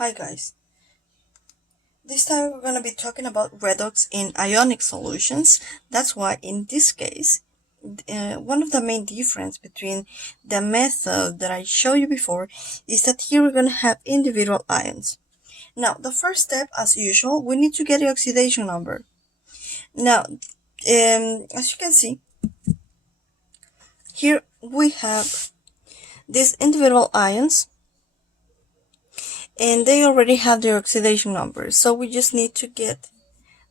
Hi guys, this time we're going to be talking about redox in ionic solutions. That's why in this case, one of the main difference between the method that I showed you before is that here we're going to have individual ions. Now the first step, as usual, we need to get the oxidation number. Now as you can see, here we have these individual ions and they already have their oxidation numbers, so we just need to get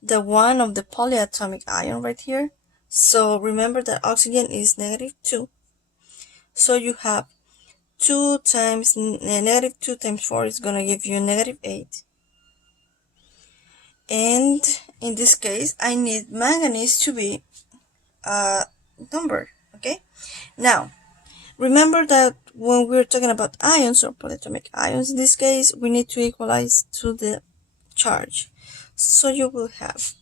the one of the polyatomic ion right here. So remember that oxygen is -2, so you have 2 times -2 times 4 is going to give you -8, and in this case I need manganese to be a number. Okay, now remember that when we're talking about ions or polyatomic ions, in this case we need to equalize to the charge. So you will have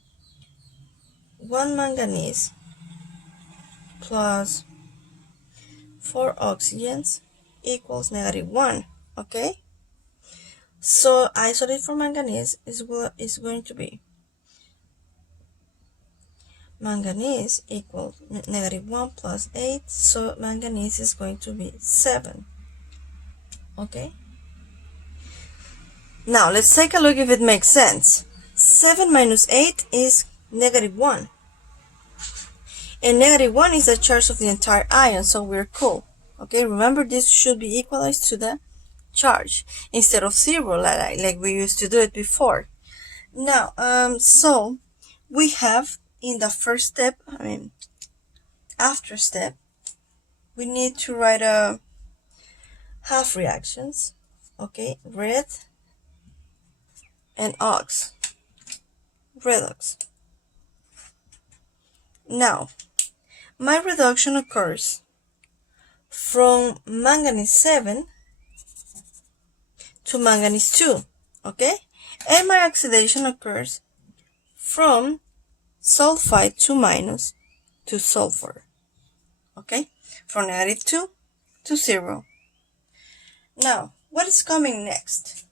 1 manganese plus 4 oxygens equals -1. Okay, so isolate for manganese is going to be manganese equals -1 plus 8, so manganese is going to be 7. Okay, now let's take a look if it makes sense. 7 minus 8 is -1, and -1 is the charge of the entire ion, so we're cool. Okay, remember this should be equalized to the charge instead of 0 like we used to do it before. Now so we have in the first step, after step, we need to write a half reactions. Okay, red and ox, redox. Now my reduction occurs from manganese 7 to manganese 2. Okay, and my oxidation occurs from sulfide 2 minus to sulfur. Okay, from -2 to 0. Now what is coming next?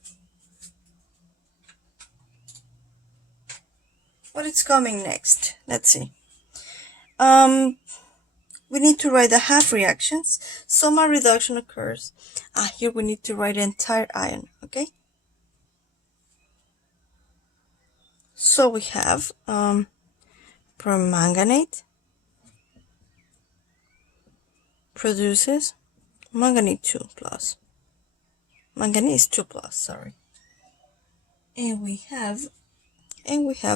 What is coming next? Let's see. We need to write the half reactions, so my reduction occurs. Here we need to write the entire ion. Okay, so we have permanganate produces manganese 2 plus, sorry, and we have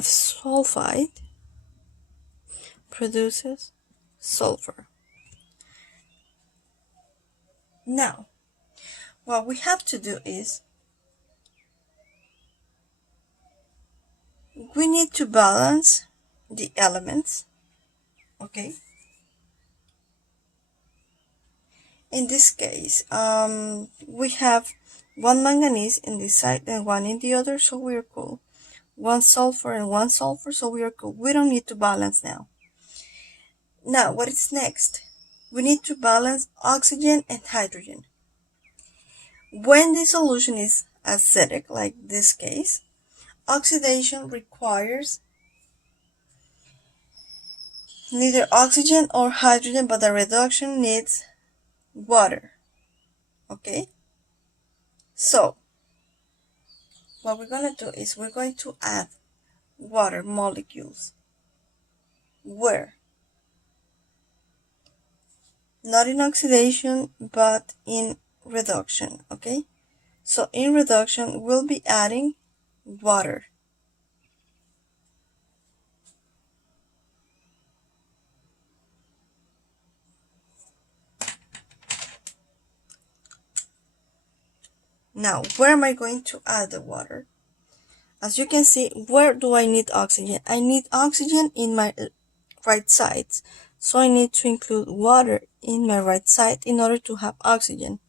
sulfide produces sulfur. Now what we have to do is we need to balance the elements. Okay, in this case we have 1 manganese in this side and 1 in the other, so we're cool. 1 sulfur and 1 sulfur, so we are cool. We don't need to balance now. Now what is next? We need to balance oxygen and hydrogen. When the solution is acidic, like this case, oxidation requires neither oxygen or hydrogen, but the reduction needs water. Okay, so what we're going to do is we're going to add water molecules. Where? Not in oxidation, but in reduction. Okay, so in reduction we'll be adding water. Now where am I going to add the water? As you can see, where do I need oxygen? I need oxygen in my right side, so I need to include water in my right side in order to have oxygen.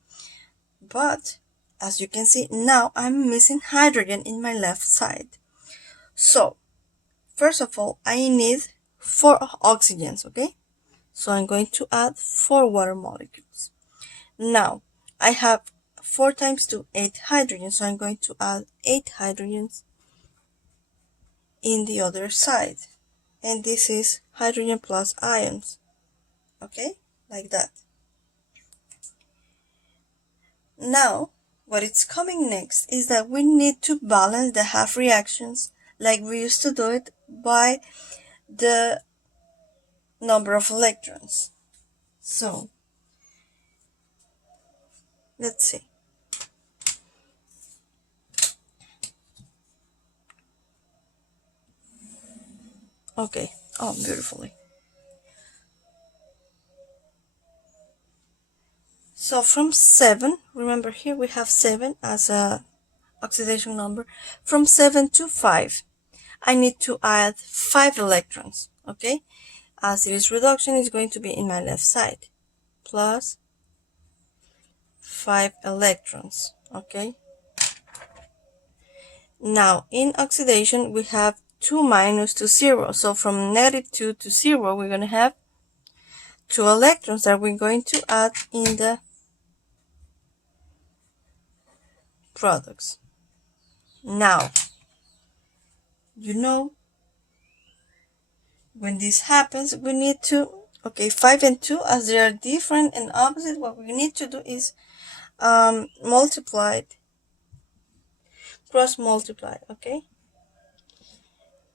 But as you can see, now I'm missing hydrogen in my left side. So first of all, I need 4 oxygens. Okay, so I'm going to add 4 water molecules. Now I have 4 times 2, 8 hydrogens, so I'm going to add 8 hydrogens in the other side, and this is hydrogen plus ions, okay, like that. Now what is coming next is that we need to balance the half reactions like we used to do it by the number of electrons. So let's see. Okay, oh, beautifully. So from 7, remember here we have 7 as a oxidation number. From 7 to 5, I need to add 5 electrons, okay? As it is reduction, is going to be in my left side, plus 5 electrons, okay? Now, in oxidation, we have 2 minus to 0. So from -2 to 0, we're going to have 2 electrons that we're going to add in the products. Now, you know, when this happens, we need to, okay, 5 and 2, as they are different and opposite, what we need to do is multiply, cross multiply, okay?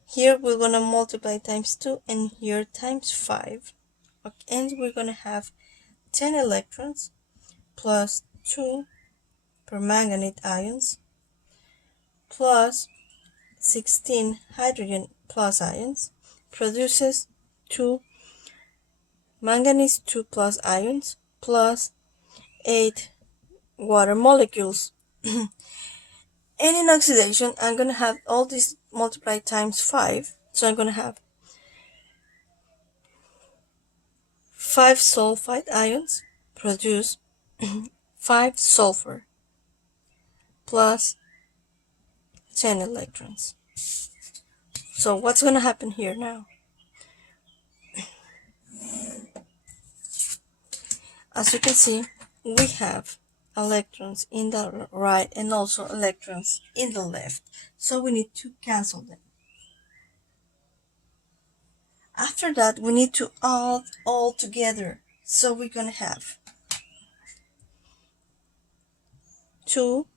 Here we're gonna multiply times 2 and here times 5, okay, and we're gonna have 10 electrons plus 2 permanganate ions plus 16 hydrogen plus ions produces 2 manganese 2 plus ions plus 8 water molecules. And in oxidation, I'm going to have all this multiplied times 5. So I'm going to have 5 sulfide ions produce 5 sulfur plus 10 electrons. So what's going to happen here now? As you can see, we have electrons in the right and also electrons in the left. So we need to cancel them. After that, we need to add all together. So we're going to have 2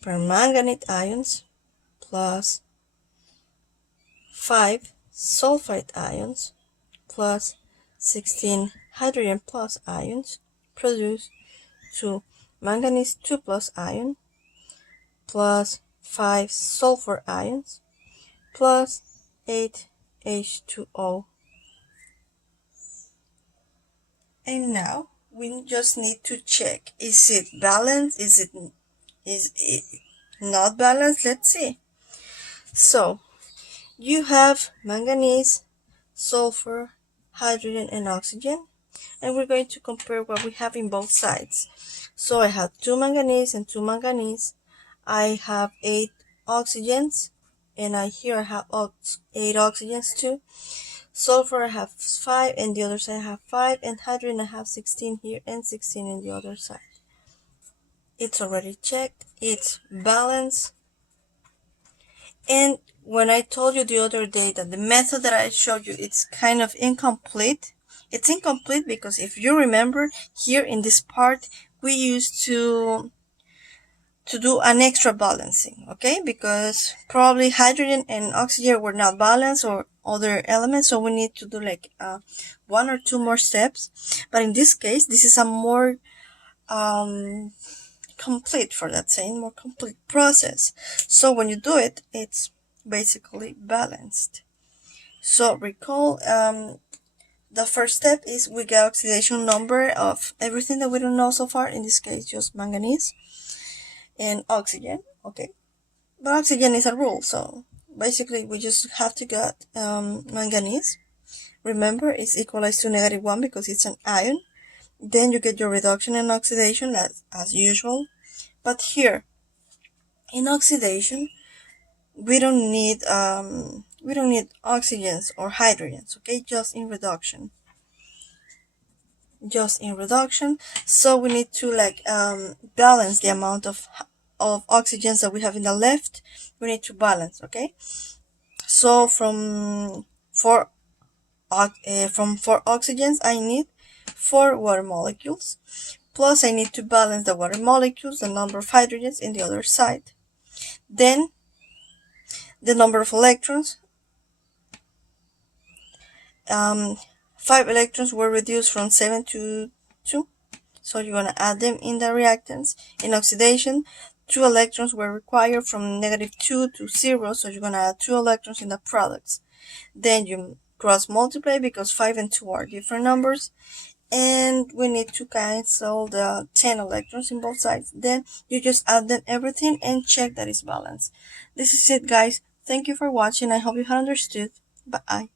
permanganate ions plus 5 sulfide ions plus 16 hydrogen plus ions produce 2 manganese 2 plus ion plus 5 sulfur ions plus 8 H2O. And now we just need to check, is it balanced, is it not balanced? Let's see. So you have manganese, sulfur, hydrogen and oxygen, and we're going to compare what we have in both sides. So I have 2 manganese and 2 manganese. I have 8 oxygens, and here I have 8 oxygens too. Sulfur I have 5, and the other side I have 5, and hydrogen I have 16 here and 16 in the other side. It's already checked, it's balanced. And when I told you the other day that the method that I showed you, it's kind of incomplete. It's incomplete because if you remember, here in this part, we used to do an extra balancing, okay? Because probably hydrogen and oxygen were not balanced or other elements, so we need to do like 1 or 2 more steps. But in this case, this is a more complete, for that saying, more complete process. So when you do it, it's basically balanced. So recall, the first step is we get oxidation number of everything that we don't know so far, in this case just manganese and oxygen, okay? But oxygen is a rule, so basically we just have to get manganese. Remember, it's equalized to -1 because it's an ion. Then you get your reduction and oxidation as usual. But here in oxidation, we don't need oxygens or hydrogens, okay? Just in reduction. just in reduction. So we need to like balance the amount of oxygens that we have in the left. We need to balance, okay? So from four oxygens I need 4 water molecules, plus I need to balance the water molecules, the number of hydrogens in the other side, then the number of electrons. 5 electrons were reduced from 7 to 2, so you're going to add them in the reactants. In oxidation, 2 electrons were required from -2 to 0, so you're going to add 2 electrons in the products. Then you cross multiply because 5 and 2 are different numbers, and we need to cancel the 10 electrons in both sides. Then you just add them everything and check that it's balanced. This is it, guys. Thank you for watching. I hope you have understood. Bye.